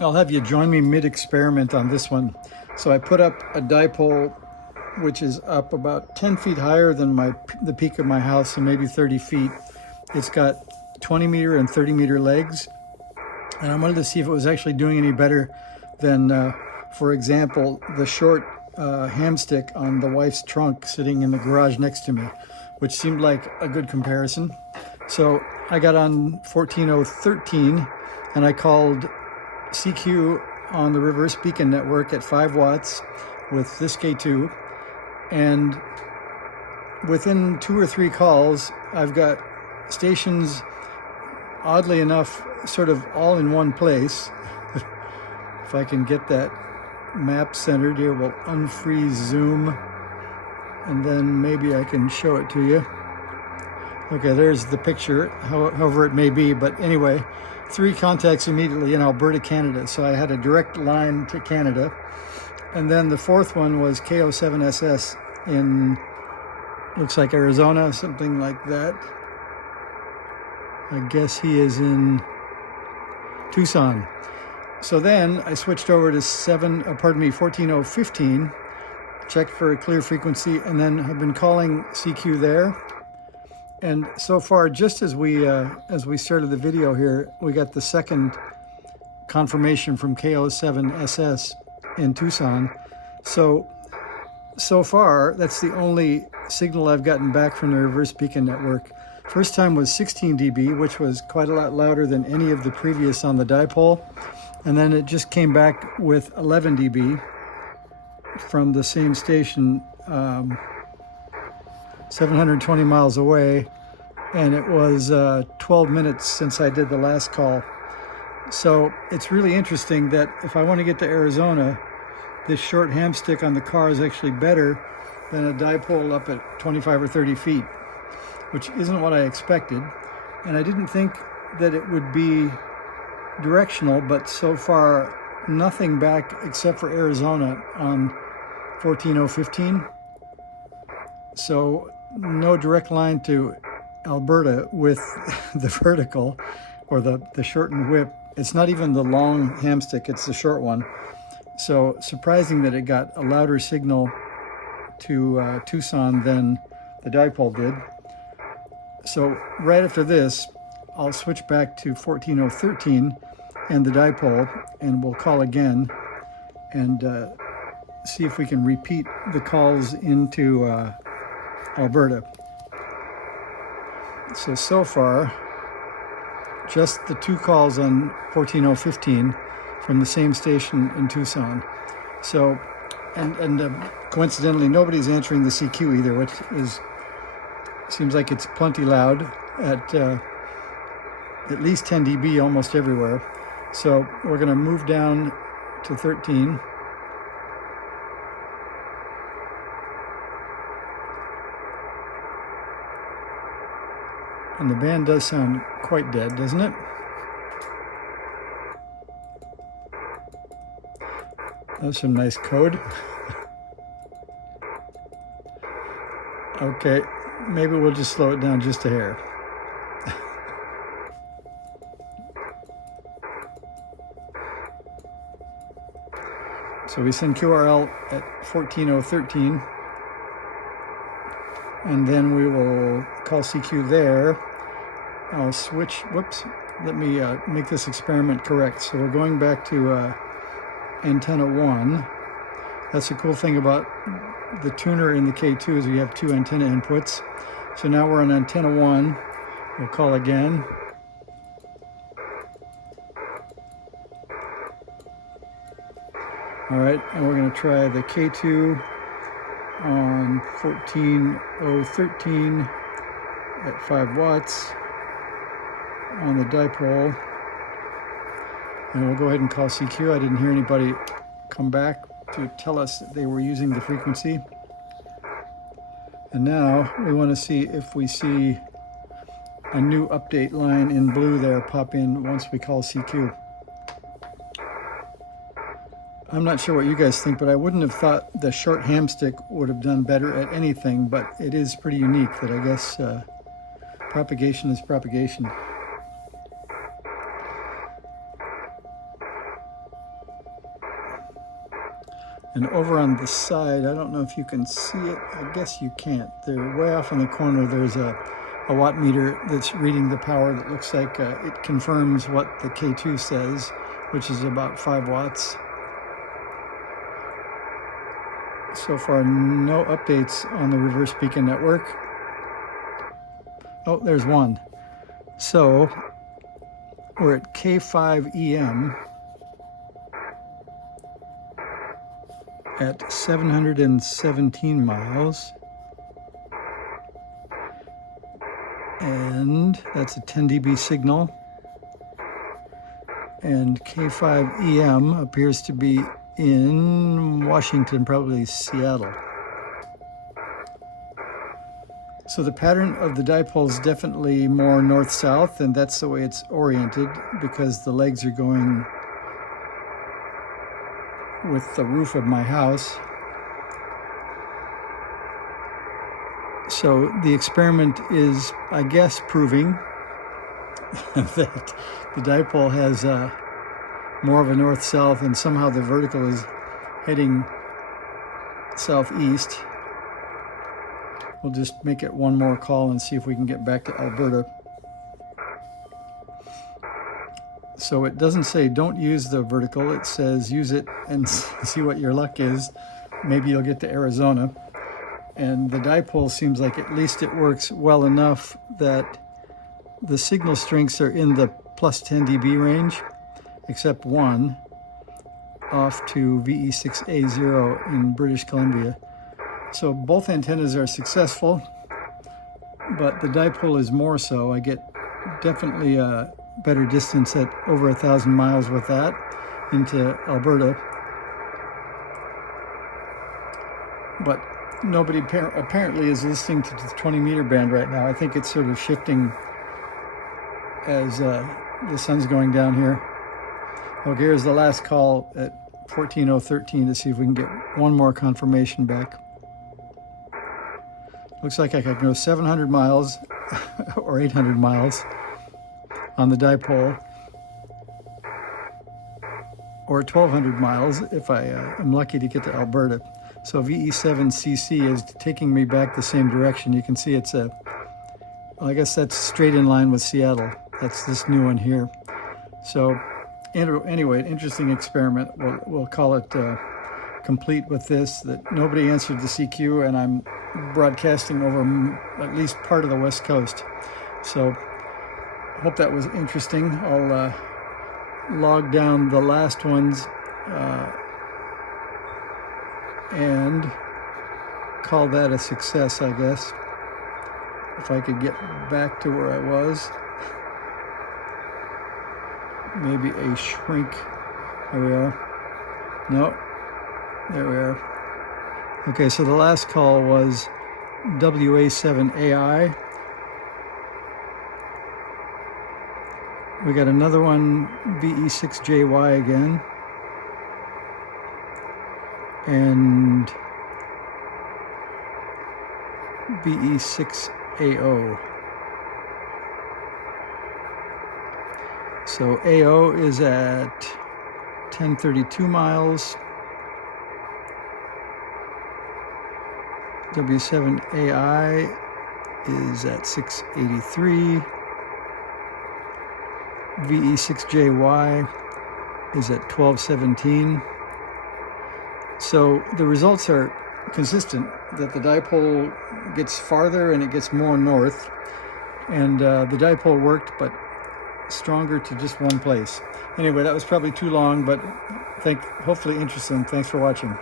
I'll have you join me mid-experiment on this one. So I put up a dipole which is up about 10 feet higher than the peak of my house, so maybe 30 feet. It's got 20 meter and 30 meter legs, and I wanted to see if it was actually doing any better than, for example, the short hamstick on the wife's trunk sitting in the garage next to me, which seemed like a good comparison. So I got on 14013 and I called CQ on the reverse beacon network at 5 watts with this K2, and within 2 or 3 calls I've got stations, oddly enough, sort of all in one place. If I can get that map centered here, we'll unfreeze zoom and then maybe I can show it to you. Okay, there's the picture, however it may be, but anyway, 3 contacts immediately in Alberta, Canada. So I had a direct line to Canada. And then the 4th one was KO7SS in, looks like Arizona, something like that. I guess he is in Tucson. So then I switched over to 14015, checked for a clear frequency, and then I've been calling CQ there. And so far, just as we started the video here, we got the second confirmation from KO7SS in Tucson. So far, that's the only signal I've gotten back from the reverse beacon network. First time was 16 dB, which was quite a lot louder than any of the previous on the dipole. And then it just came back with 11 dB from the same station, 720 miles away, and it was 12 minutes since I did the last call. So it's really interesting that if I want to get to Arizona, this short hamstick on the car is actually better than a dipole up at 25 or 30 feet, which isn't what I expected. And I didn't think that it would be directional, but so far nothing back except for Arizona on 14015. So no direct line to Alberta with the vertical or the shortened whip. It's not even the long hamstick, it's the short one. So surprising that it got a louder signal to Tucson than the dipole did. So right after this, I'll switch back to 14013 and the dipole, and we'll call again and see if we can repeat the calls into Alberta. So far, just the 2 calls on 14015 from the same station in Tucson. So, and coincidentally, nobody's answering the CQ either, which seems like it's plenty loud at least 10 dB almost everywhere. So we're going to move down to 13. And the band does sound quite dead, doesn't it? That's some nice code. Okay, maybe we'll just slow it down just a hair. So we send QRL at 14013, and then we will call CQ there. I'll switch, whoops, let me make this experiment correct. So we're going back to antenna 1. That's the cool thing about the tuner in the K2 is we have 2 antenna inputs. So now we're on antenna 1. We'll call again. All right, and we're going to try the K2 on 14013 at 5 watts on the dipole. And we'll go ahead and call CQ. I didn't hear anybody come back to tell us that they were using the frequency. And now we want to see if we see a new update line in blue there pop in once we call CQ. I'm not sure what you guys think, but I wouldn't have thought the short hamstick would have done better at anything, but it is pretty unique that I guess propagation is propagation. And over on the side, I don't know if you can see it. I guess you can't. They're way off in the corner. There's a watt meter that's reading the power that looks like it confirms what the K2 says, which is about 5 watts. So far, no updates on the reverse beacon network. Oh, there's one. So we're at K5EM at 717 miles. And that's a 10 dB signal. And K5EM appears to be in Washington, probably Seattle. So the pattern of the dipole is definitely more north-south, and that's the way it's oriented because the legs are going with the roof of my house. So the experiment is, I guess, proving that the dipole has more of a north-south, and somehow the vertical is heading southeast. We'll just make it one more call and see if we can get back to Alberta. So it doesn't say don't use the vertical, it says use it and see what your luck is. Maybe you'll get to Arizona. And the dipole seems like at least it works well enough that the signal strengths are in the plus 10 dB range, except one off to VE6A0 in British Columbia. So both antennas are successful, but the dipole is more so. I get definitely a better distance at over 1,000 miles with that into Alberta. But nobody apparently is listening to the 20-meter band right now. I think it's sort of shifting as the sun's going down here. Okay, here's the last call at 14:13 to see if we can get one more confirmation back. Looks like I could go 700 miles or 800 miles on the dipole, or 1,200 miles if I am lucky to get to Alberta. So VE7CC is taking me back the same direction. You can see it's well, I guess that's straight in line with Seattle. That's this new one here. So anyway, an interesting experiment. We'll call it complete with this, that nobody answered the CQ, and I'm broadcasting over at least part of the West Coast. So hope that was interesting. I'll log down the last ones and call that a success, I guess. If I could get back to where I was. Maybe a shrink. There we are. No, there we are. Okay, so the last call was WA7AI. We got another one, VE6JY again. And VE6AO. So AO is at 1032 miles. W7AI is at 683. VE6JY is at 1217. So the results are consistent, that the dipole gets farther and it gets more north. And the dipole worked, but stronger to just one place. Anyway, that was probably too long, but hopefully interesting. Thanks for watching.